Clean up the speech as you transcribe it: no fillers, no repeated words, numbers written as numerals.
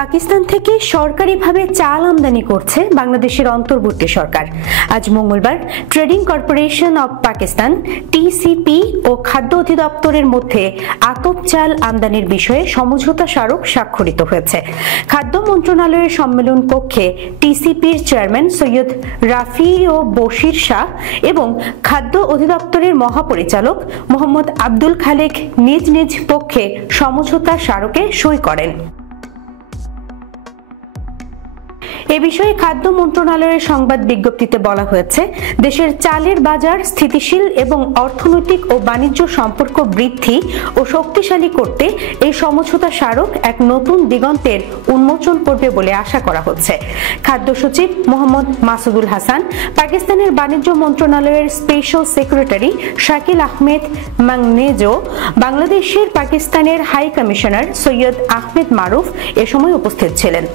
পাকিস্তান থেকে সরকারিভাবে চাল আমদানি করছে বাংলাদেশের অন্তর্বর্তী সরকার। আজ মঙ্গলবার trading corporation of Pakistan TCP ও খাদ্য অধিদপ্তরের মধ্যে আতপ চাল আমদানির বিষয়ে সমঝোতা স্মারক স্বাক্ষরিত হয়েছে। খাদ্য মন্ত্রণালয়ের সম্মেলন কক্ষে টিসিপির চেয়ারম্যান সৈয়দ রাফি ও বশির শাহ এবং খাদ্য অধিদপ্তরের মহাপরিচালক মোহাম্মদ আব্দুল খালেক নিজ নিজ পক্ষে সমঝোতা স্মারকে সই করেন। এ বিষয়ে খাদ্য মন্ত্রণালয়ের সংবাদ বিজ্ঞপ্তিতে বলা হয়েছে, দেশের চালের বাজার স্থিতিশীল এবং অর্থনৈতিক ও বাণিজ্য সম্পর্ক বৃদ্ধি ও শক্তিশালী করতে এই সমঝোতা স্মারক এক নতুন দিগন্তের উন্মোচন করবে বলে আশা করা হচ্ছে। খাদ্য সচিব মোহাম্মদ মাসুদুল হাসান, পাকিস্তানের বাণিজ্য মন্ত্রণালয়ের স্পেশাল সেক্রেটারি শাকিল আহমেদ মাংনেজো, বাংলাদেশের পাকিস্তানের হাই কমিশনার সৈয়দ আহমেদ মারুফ এ সময় উপস্থিত ছিলেন।